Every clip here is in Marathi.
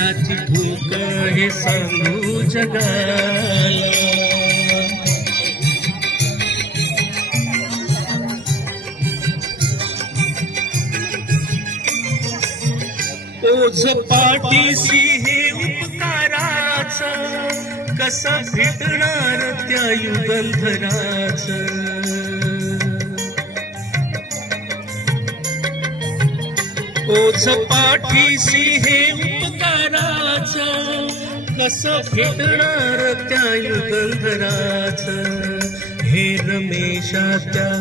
छाती ठोक हे सांगू जगाला. ओझ पाठीशी हे उपकाराचं कसं भेटणार त्या युगंधराचं. ओझ पाठीशी हे उपकाराचं कसं भेटणार त्या युगंधराचं. हे रमेशात्या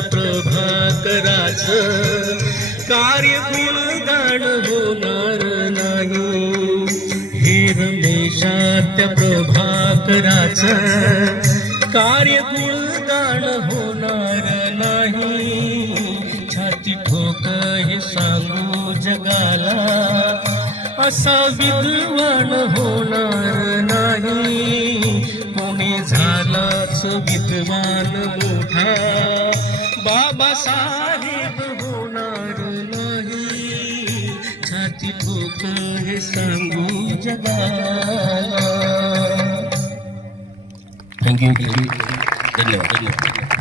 प्रभाकराचं कार्य गुणगान होणार नाही. हे रमेशात्या प्रभाकराचं कार्य गुणगान होणार नाही. छाती ठोक हे सांगू जगाला असा विद्वान होणार नाही. कोणी झालाच विद्वान मोठा बाबासाहेब होणार नाही. छाती ठोक हे सांगू जगाला. थँक्यू. धन्यवाद.